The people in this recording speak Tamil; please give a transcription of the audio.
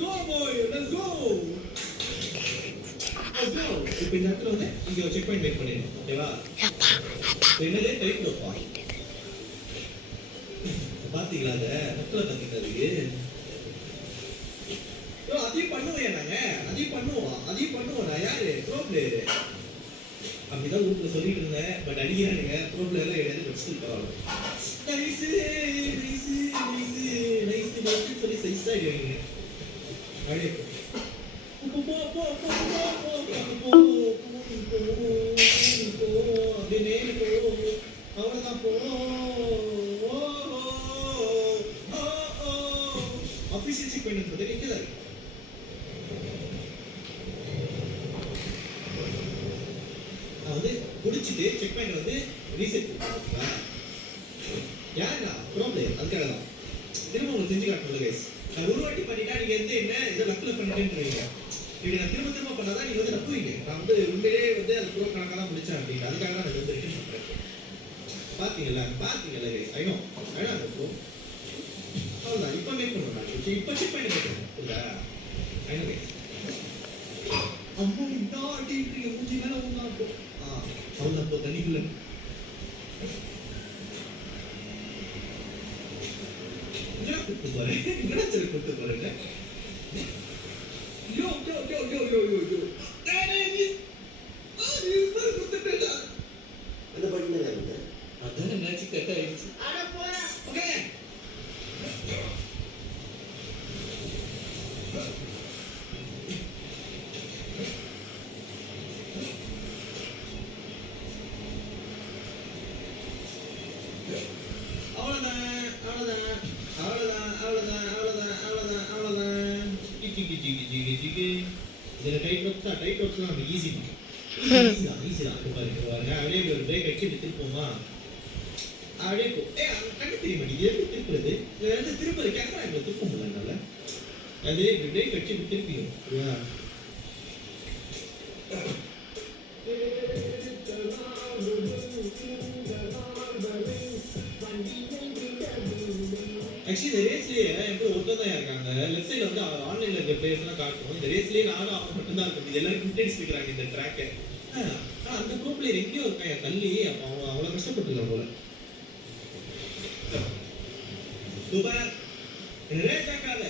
go boy, let's go. Let's go. இப்போ இந்த இடத்துல வந்து இங்க செக் பாயிண்ட் மேக் பண்ணிடணும். ஓகேவா? என்னது டைப் லோப்பா? பாத்தீங்களா அத? மக்கள பாத்தீங்களா இது? அதையும் பண்ணுவோம் நாங்க. அதையும் பண்ணுவோம். நான் யாரு? Bro player. அப்படிதான் ஊர்ல சொல்லிட்டு இருந்தேன். பட் அடிக்கிறானுங்க. ப்ரோ பிளேயர்ல எடுத்து வச்சுட்டு பரவாயில்ல. நைஸ் சொல்லி சைஸா அடிவாங்க. அப்படியே அவ்வளவுதான் ஆஃபீஷியல் செக் பண்ணுறது இங்கதான் நான் வந்து முடிச்சுட்டு செக் பாயிண்ட் வந்து ரீசெட் பண்ணுவேன். ஏன்னா ப்ராப்ளம் அதுக்காக தான் திரும்ப உங்களுக்கு செஞ்சு காட்டணும் கைஸ். நான் ஒரு வாட்டி பண்ணிட்டா நீங்க எந்த என்ன இதை லக்கில் பண்ணிட்டேன்றீங்க. இப்படி நான் திரும்ப பண்ணாதான் நீங்க வந்து நம்புவீங்க. நான் வந்து உண்மையிலே வந்து அது ப்ரோ கணக்காக தான் முடிச்சேன் அப்படின்னு. அதுக்காக தான் நான் வந்து ரிட்டர்ன் பண்றேன். பாத்தீங்களா கைஸ் ஐநோ அது ப்ரோ அவ்வளோதான். இப்போ மேக் பண்ணுவோம் நான் இப்போ செக் பண்ணி கேட்குறேன் இல்லை ஐநோ கைஸ். அம்மா இந்த அடிக்கிறீங்க மூஞ்சி மேலே ஒன்றா இருக்கும். அவ்வளோதான் இப்போ தண்ணிக்குள்ள கூட்டு போறேன். கூட்டு போறேங்க. யோ அந்த பண்ணல அதான் மேட்ச் கட் ஆயிடுச்சு. ஓகே இதில் டைட் ஒர்க்ஸ் தான் ஈஸி தான். பாருங்க அப்படியே ஒரு பிரேக் அடிச்சு இப்படி திருப்போமா அப்படியே கண்ணு தெரிய மாட்டேங்குது. எப்படி திருப்புறது? இதில் வந்து திருப்பது கேமரா எங்களை திருப்ப முடியல. அது இப்படி பிரேக் அடிச்சு இப்படி திருப்பிடும். ஆக்சுவலி இந்த ரேஸ்லயே எப்படி ஒருத்தர் தான் இருக்காங்க. லெஃப்ட் சைடில் வந்து ஆன்லைனில் இருக்க பிளேயர்ஸ்லாம் காட்டும். இந்த ரேஸ்லயே நானும் அவங்க மட்டும்தான் இருக்கும். இது எல்லாரும் கிரிக்கெட்ஸ் இருக்கிறாங்க இந்த ட்ராக்கை. ஆனால் அந்த ப்ரோ பிளேயர் எங்கேயோ இருக்காங்க தள்ளி. அப்போ அவங்க அவ்வளோ கஷ்டப்பட்டுருக்காங்க போல. Dubai race ஆக்காத